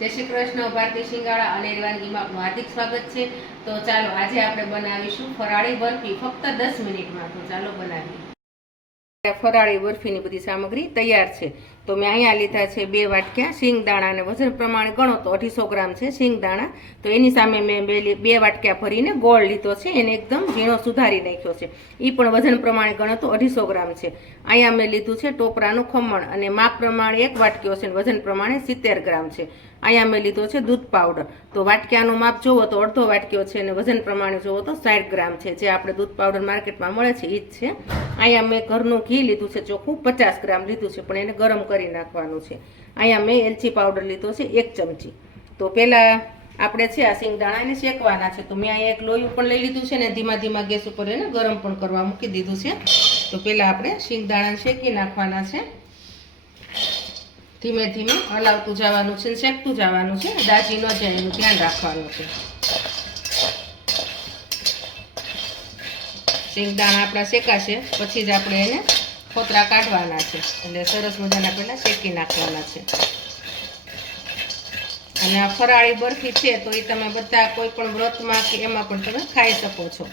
જય શ્રી કૃષ્ણ. ભારતીય શિંગાડા અને વાનગીમાં આપનું હાર્દિક સ્વાગત છે. તો ચાલો આજે આપણે બનાવીશું ફરાળી બરફી ફક્ત 10 મિનિટમાં. તો ચાલો બનાવીએ. ફરાળી બરફીની બધી સામગ્રી તૈયાર છે. તો મેં અહીંયા લીધા છે 2 વાટક્યા શિંગદાણા, અને વજન પ્રમાણે ગણો તો 250 ગ્રામ છે શિંગદાણા. તો એની સામે મેં 2 વાટક્યા ભરીને ગોળ લીધો છે, એને એકદમ ઝીણો સુધારી નાખ્યો છે. એ પણ વજન પ્રમાણે ગણો તો 250 ગ્રામ છે. અહીંયા મેં લીધું છે ટોપરાનું ખમણ, અને માપ પ્રમાણે 1 વાટક્યો છે, વજન પ્રમાણે 70 ગ્રામ છે. અહીંયા મેં લીધો છે દૂધ પાવડર. તો વાટક્યાનું માપ જોવો તો અડધો વાટક્યો છે, અને વજન પ્રમાણે જોવો તો 60 ગ્રામ છે. જે આપણે દૂધ પાવડર માર્કેટમાં મળે છે એ જ છે. અહીંયા મેં ઘરનું ઘી લીધું છે ચોખ્ખું, 50 ગ્રામ લીધું છે, પણ એને ગરમ કરી નાખવાનું છે. અહીંયા મેં એલચી પાવડર લીધો છે 1 ચમચી. તો પહેલાં આપણે છે આ શિંગદાણા એને શેકવાના છે. તો મેં અહીંયા એક લોયું પણ લઈ લીધું છે, ને ધીમા ધીમા ગેસ ઉપર એને ગરમ પણ કરવા મૂકી દીધું છે. તો પહેલાં આપણે શિંગદાણાને શેકી નાખવાના છે. ધીમે ધીમે હલાવતું જવાનું છે, શેકતું જવાનું છે, દાજી ન જાય એનું ધ્યાન રાખવાનું છે. શિંગદાણા આપણા શેકાશે પછી જ આપણે એને ફોતરા કાઢવાના છે, એટલે સરસ મજાના પહેલાં શેકી નાખવાના છે. અને આ ફરાળી બરફી છે તો એ તમે બધા કોઈ પણ વ્રતમાં કે એમાં પણ તમે ખાઈ શકો છો.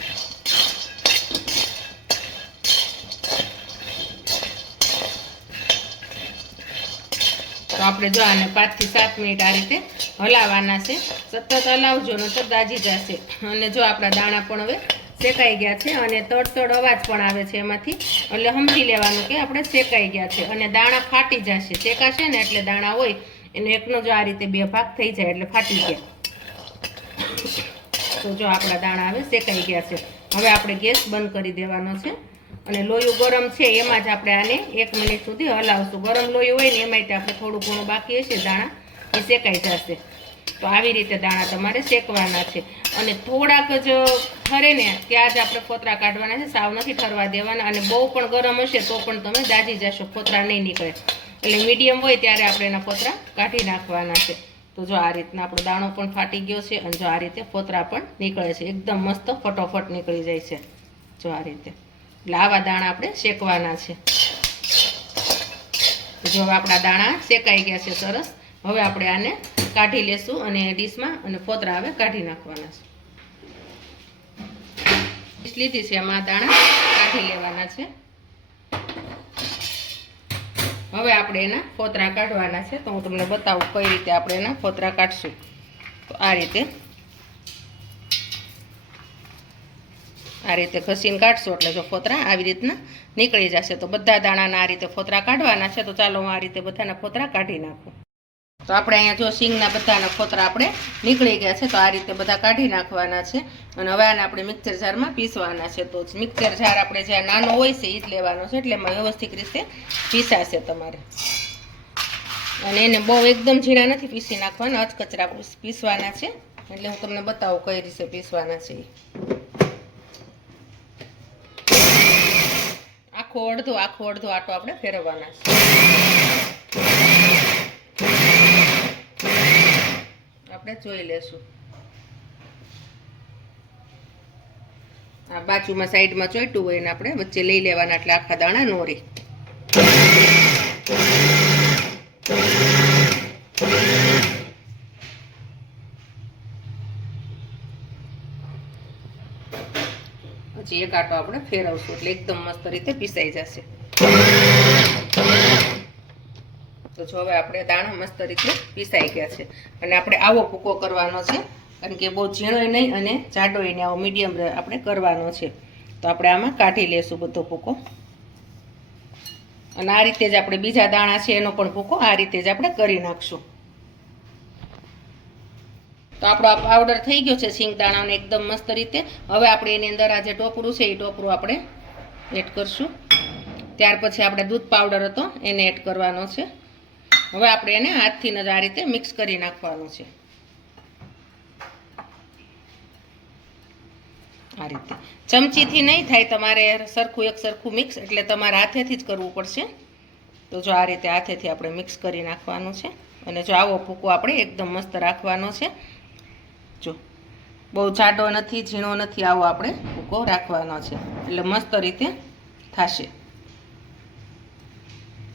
તો આપણે જો આને 5 થી 7 મિનિટ આ રીતે હલાવવાના છે. સતત હલાવજો ન તો દાજી જશે. અને જો આપણા દાણા પણ હવે શેકાઈ ગયા છે, અને તડતડ અવાજ પણ આવે છે એમાંથી, એટલે સમજી લેવાનું કે આપણે શેકાઈ ગયા છે. અને દાણા ફાટી જશે, શેકાશે ને એટલે દાણા હોય એનો એકનો જો આ રીતે 2 ભાગ થઈ જાય એટલે ફાટી ગયા. તો જો આપણા દાણા હવે શેકાઈ ગયા છે. હવે આપણે ગેસ બંધ કરી દેવાનો છે, અને લોયું ગરમ છે એમાં જ આપણે આને 1 મિનિટ સુધી હલાવશું. ગરમ લોયું હોય ને એમાં આપણે થોડું ઘણું બાકી હશે દાણા એ શેકાઈ જશે. તો આવી રીતે દાણા તમારે શેકવાના છે, અને થોડાક જ ઠરે ને ત્યાં જ આપણે ફોતરા કાઢવાના છે, સાવ નથી ઠરવા દેવાના. અને બહુ પણ ગરમ હશે તો પણ તમે દાજી જશો, ફોતરા નહીં નીકળે. એટલે મીડિયમ હોય ત્યારે આપણે એના ફોતરા કાઢી નાખવાના છે. તો જો આ રીતના આપણો દાણો પણ ફાટી ગયો છે, અને જો આ રીતે ફોતરા પણ નીકળે છે, એકદમ મસ્ત ફટોફટ નીકળી જાય છે. જો આ રીતે એટલે આવા દાણા આપણે શેકવાના છે. જો આપણા દાણા શેકાઈ ગયા છે સરસ. હવે આપણે આને કાઢી લેશું અને ડીશમાં, અને ફોતરા હવે કાઢી નાખવાના છે. ડીશ લીધી છે એમાં દાણા કાઢી લેવાના છે. હવે આપણે એના ફોતરા કાઢવાના છે. તો હું તમને બતાવું કઈ રીતે આપણે એના ફોતરા કાઢશું. તો આ રીતે ઘસીને કાઢશો એટલે જો ફોતરા આવી રીતના નીકળી જશે. તો બધા દાણાના આ રીતે ફોતરા કાઢવાના છે. તો ચાલો હું આ રીતે બધાના ફોતરા કાઢી નાખું. તો આપણે અહીંયા જો શીંગના બધાના ફોતરા આપણે નીકળી ગયા છે. તો આ રીતે બધા કાઢી નાખવાના છે, અને હવે આને આપણે મિક્સર જારમાં પીસવાના છે. તો મિક્સર જાર આપણે જ્યાં નાનો હોય છે એ જ લેવાનો છે, એટલે એમાં વ્યવસ્થિત રીતે પીસાશે તમારે. અને એને બહુ એકદમ ઝીણા નથી પીસી નાખવાના, અચકચરા પીસવાના છે. એટલે હું તમને બતાવું કઈ રીતે પીસવાના છે. આખો અડધો આટો આપણે ફેરવવાના છે. આપણે જોઈ લેશું. આ બાજુમાં સાઈડમાં ચોંટ્યું હોય ને આપણે વચ્ચે લઈ લેવાના, એટલે આખા દાણા નો રહે. હજી એક આટો આપણે ફેરવશું એટલે એકદમ મસ્ત રીતે પીસાઈ જશે. તો જો હવે આપણે દાણા મસ્ત રીતે પીસાઈ ગયા છે, અને આપણે આવો ભૂકો કરવાનો છે, કારણ કે બહુ ઝીણોય નહીં અને જાડોય નહીં, આવો મીડિયમ આપણે કરવાનો છે. તો આપણે આમાં કાઢી લેશું બધો ભૂકો, અને આ રીતે જ આપણે બીજા દાણા છે એનો પણ ભૂકો આ રીતે જ આપણે કરી નાખશું. તો આપણો આ પાવડર થઈ ગયો છે શિંગદાણાનો એકદમ મસ્ત રીતે. હવે આપણે એની અંદર આ જે ટોપરું છે એ ટોપરું આપણે એડ કરશું. ત્યાર પછી આપણે દૂધ પાવડર હતો એને એડ કરવાનો છે. હવે આપણે એને હાથથી જ આ રીતે મિક્સ કરી નાખવાનું છે. આ રીતે ચમચીથી નહીં થાય, તમારે એક સરખું મિક્સ, એટલે તમારે હાથેથી જ કરવું પડશે. તો જો આ રીતે હાથેથી આપણે મિક્સ કરી નાખવાનું છે. અને જો આવો ભૂકો આપણે એકદમ મસ્ત રાખવાનો છે. જો બહુ જાડો નથી, ઝીણો નથી, આવો આપણે ભૂકો રાખવાનો છે, એટલે મસ્ત રીતે થશે.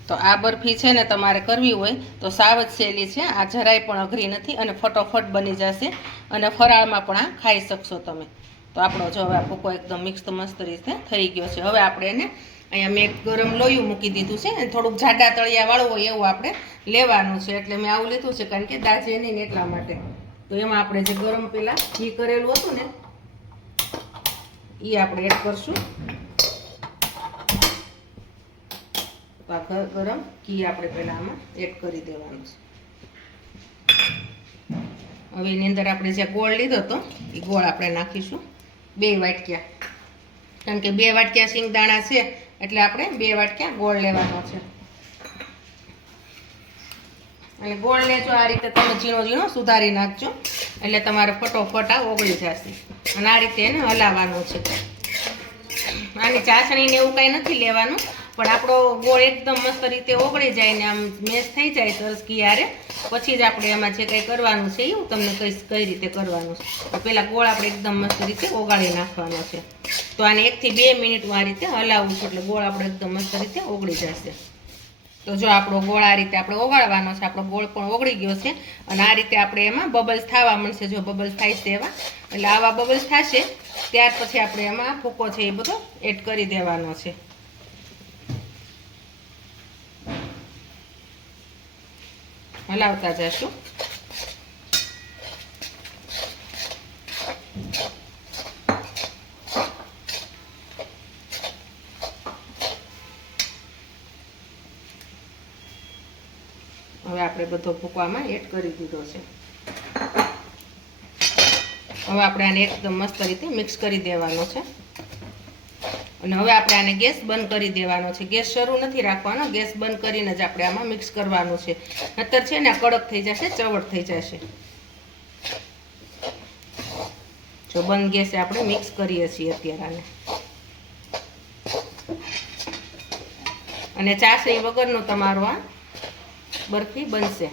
તો આ બરફી છે ને તમારે કરવી હોય તો સાવ જ સહેલી છે, આ જરાય પણ અઘરી નથી અને ફટોફટ બની જશે અને ફરાળમાં પણ આ ખાઈ શકશો તમે. તો આપણો જો હવે આ ભૂકો એકદમ મિક્સ મસ્ત રીતે થઈ ગયો છે. હવે આપણે એને અહીંયા મેં ગરમ લોયું મૂકી દીધું છે અને થોડુંક જાડા તળિયાવાળું હોય એવું આપણે લેવાનું છે. એટલે મેં આવું લીધું છે કારણ કે દાજે નહીં ને એટલા માટે. તો એમાં આપણે જે ગરમ પેલા ઘી કરેલું હતું ને એ આપણે એડ કરશું. ગરમ ઘી આપણે પહેલા આમાં એડ કરી દેવાનું છે. હવે એની અંદર આપણે જે ગોળ લીધો હતો એ ગોળ આપણે નાખીશું 2 વાટક્યા, કારણ કે 2 વાટક્યા સિંગદાણા છે એટલે આપણે 2 વાટક્યા ગોળ લેવાનો છે. અને ગોળને જો આ રીતે તમે ઝીણો ઝીણો સુધારી નાખજો એટલે તમારે ફટોફટ આ ઓગળી જશે. અને આ રીતે એને હલાવવાનું છે. આની ચાસણીને એવું કંઈ નથી લેવાનું, પણ આપણો ગોળ એકદમ મસ્ત રીતે ઓગળી જાય ને આમ મેશ થઈ જાય સરસ ઘીયારે, પછી જ આપણે એમાં જે કંઈ કરવાનું છે એ હું તમને કહીશ કઈ રીતે કરવાનું છે. તો પહેલાં ગોળ આપણે એકદમ મસ્ત રીતે ઓગાળી નાખવાનો છે. તો આને 1 થી 2 મિનિટ આ રીતે હલાવવું છે એટલે ગોળ આપણે એકદમ મસ્ત રીતે ઓગળી જશે. તો જો આપણો ગોળ આ રીતે આપણે ઓગાળવાનો છે. આપણો ગોળ પણ ઓગળી ગયો છે અને આ રીતે આપણે એમાં બબલ્સ થવા મળશે. જો બબલ્સ થાય છે એવા, એટલે આવા બબલ્સ થશે ત્યાર પછી આપણે એમાં ભૂકો છે એ બધો એડ કરી દેવાનો છે. હલાવતા જશું. હવે આપણે બધો ભૂકવામાં એડ કરી દીધો છે. હવે આપણે આને એકદમ મસ્ત રીતે મિક્સ કરી દેવાનો છે અને હવે આપણે આને ગેસ બંધ કરી દેવાનો છે. ગેસ શરૂ નથી રાખવાનો, ગેસ બંધ કરીને જ આપણે આમાં મિક્સ કરવાનું છે. નહીતર છે ને કડક થઈ જશે, ચવડ થઈ જશે. જો બંધ ગેસે આપણે મિક્સ કરીએ છીએ અત્યારે આને. અને ચાસણી વગરનો તમારો આ બરફી બનશે.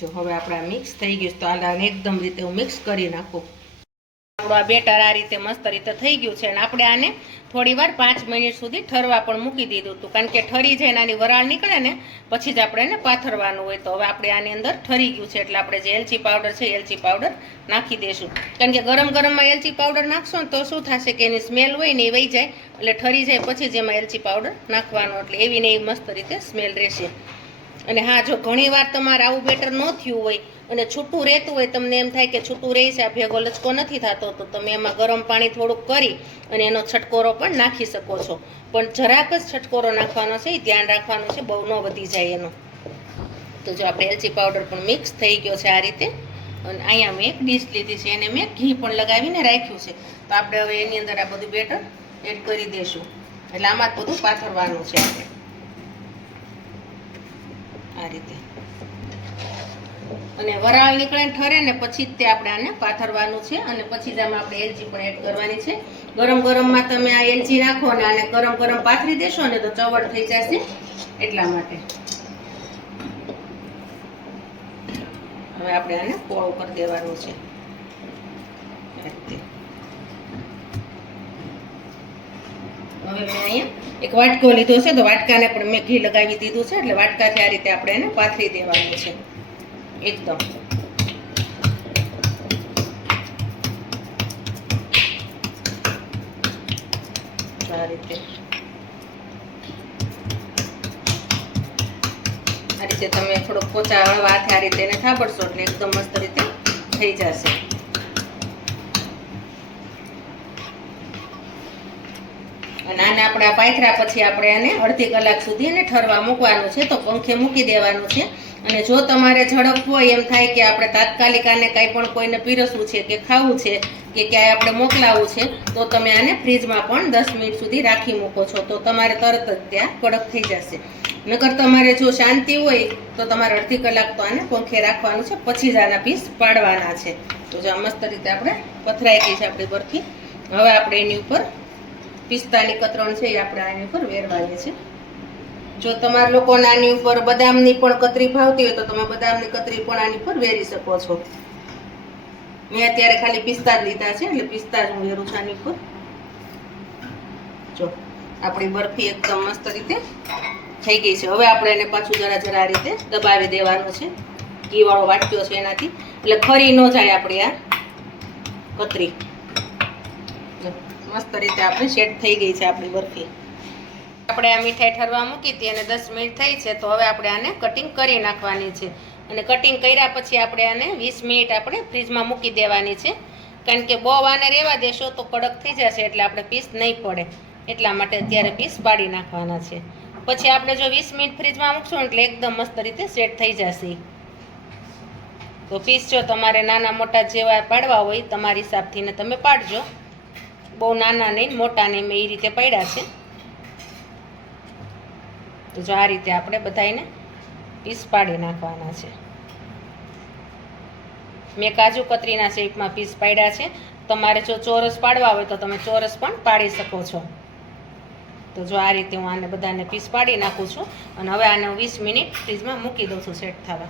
જો હવે આપણે મિક્સ થઈ ગયું તો આને એકદમ રીતે હું મિક્સ કરી નાખું. આપણું આ બેટર આ રીતે મસ્ત રીતે થઈ ગયું છે અને આપણે આને થોડી વાર 5 મિનિટ સુધી ઠરવા પણ મૂકી દીધું હતું, કારણ કે ઠરી જાય નાની વરાળ નીકળે ને પછી જ આપણે એને પાથરવાનું હોય. તો હવે આપણે આની અંદર ઠરી ગયું છે એટલે આપણે જે એલચી પાવડર છે એલચી પાવડર નાખી દઈશું. કારણ કે ગરમ ગરમમાં એલચી પાવડર નાખશો ને તો શું થશે કે એની સ્મેલ હોય ને એ વહી જાય, એટલે ઠરી જાય પછી જ એમાં એલચી પાવડર નાખવાનો, એટલે એવી ને એ મસ્ત રીતે સ્મેલ રહેશે. અને હા, જો ઘણી વાર તમારે આવું બેટર ન થયું હોય અને છૂટું રહેતું હોય, તમને એમ થાય કે છૂટું રહે છે, આ ભેગો લચકો નથી થતો, તો તમે એમાં ગરમ પાણી થોડુંક કરી અને એનો છટકોરો પણ નાખી શકો છો. પણ જરાક જ છટકોરો નાખવાનો છે, એ ધ્યાન રાખવાનું છે, બહુ ન વધી જાય એનો. તો જો આપણે એલચી પાવડર પણ મિક્સ થઈ ગયો છે આ રીતે. અને અહીંયા મેં એક ડીશ લીધી છે, એને મેં ઘી પણ લગાવીને રાખ્યું છે. તો આપણે હવે એની અંદર આ બધું બેટર એડ કરી દઈશું. એટલે આમાં જ બધું પાથરવાનું છે આપણે આ રીતે. અને વરાળ નીકળે ઠરે ને પછી જ તે આપણે આને પાથરવાનું છે અને પછી જ આમાં આપણે એલચી પણ એડ કરવાની છે. ગરમ ગરમમાં તમે આ એલચી નાખો ને આને ગરમ ગરમ પાથરી દેશો ને તો ચવડ થઈ જશે, એટલા માટે. હવે આપણે આને પોળું કરી દેવાનું છે આ રીતે. હવે મેં અહીંયા એક વાટકો લીધો છે, તો વાટકાને પણ મેં ઘી લગાવી દીધું છે, એટલે વાટકાથી આ રીતે આપણે એને પાથરી દેવાનું છે એકદમ. આ રીતે તમે થોડોક પોચા હળવા હાથે આ રીતે એને થાબડશો એટલે એકદમ મસ્ત રીતે થઈ જશે. અને આને આપણા પાથરા પછી આપણે આને અડધી કલાક સુધી એને ઠરવા મૂકવાનું છે. તો પંખે મૂકી દેવાનું છે. અને જો તમારે ઝડપ હોય, એમ થાય કે આપણે તાત્કાલિક આને કાંઈ પણ કોઈને પીરસવું છે કે ખાવું છે કે ક્યાંય આપણે મોકલાવવું છે, તો તમે આને ફ્રીજમાં પણ 10 મિનિટ સુધી રાખી મૂકો છો, તો તમારે તરત જ ત્યાં કડક થઈ જશે. નકર તમારે જો શાંતિ હોય તો તમારે અડધી કલાક તો આને પંખે રાખવાનું છે, પછી જ આના પીસ પાડવાના છે. તો જો મસ્ત રીતે આપણે પથરાઈ ગઈ છે આપણી બરફી. હવે આપણે એની ઉપર પિસ્તાની કતરણ છે એ આપણે આની ઉપર વેરવાની છે. જો તમારા લોકોને આની ઉપર બદામની પણ કતરી ભાવતી હોય તો તમે બદામની કતરી પણ આની ઉપર વેરી શકો છો. મેં અત્યારે ખાલી પિસ્તા જ લીધા છે, એટલે પિસ્તા જ ઉમેરું છું આની ઉપર. જો આપણી બરફી એકદમ મસ્ત રીતે થઈ ગઈ છે. હવે આપણે એને પાછું જરા જરા આ રીતે દબાવી દેવાનું છે, ઘી વાળો વાટ્યો છે એનાથી, એટલે ખરી ન જાય આપણી આ કતરી. મસ્ત રીતે આપણે સેટ થઈ ગઈ છે આપણી બરફી. આપણે આ મીઠાઈ ઠરવા મૂકી હતી અને 10 મિનિટ થઈ છે, તો હવે આપણે આને કટિંગ કરી નાખવાની છે. અને કટિંગ કર્યા પછી આપણે આને 20 મિનિટ આપણે ફ્રીજમાં મૂકી દેવાની છે, કારણ કે બહુ આને રહેવા દેશો તો કડક થઈ જશે, એટલે આપણે પીસ નહીં પડે, એટલા માટે અત્યારે પીસ પાડી નાખવાના છે. પછી આપણે જો 20 મિનિટ ફ્રીજમાં મૂકશું એટલે એકદમ મસ્ત રીતે સેટ થઈ જશે. તો પીસ જો તમારે નાના મોટા જેવા પાડવા હોય તમારી હિસાબથી ને તમે પાડજો, બહુ નાના નહીં મોટા નહીં, મેં એ રીતે પાડ્યા છે. તો જો આ રીતે આપણે બધાને પીસ પાડી નાખવાના છે. મેં કાજુ કતરીના શેપમાં પીસ પાડ્યા છે. તમારે જો ચોરસ પાડવા હોય તો તમે ચોરસ પણ પાડી શકો છો. તો જો આ રીતે હું આને બધાને પીસ પાડી નાખું છું અને હવે આને 20 મિનિટ ફ્રીજમાં મૂકી દઉં છું સેટ થવા.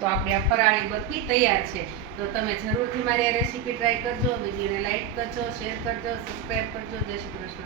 તો આપણી આ ફરાળી બરફી તૈયાર છે. તો તમે જરૂરથી મારી આ રેસીપી ટ્રાય કરજો. વિડીયોને લાઈક કરજો, શેર કરજો, સબસ્ક્રાઈબ કરજો. જય શ્રી કૃષ્ણ.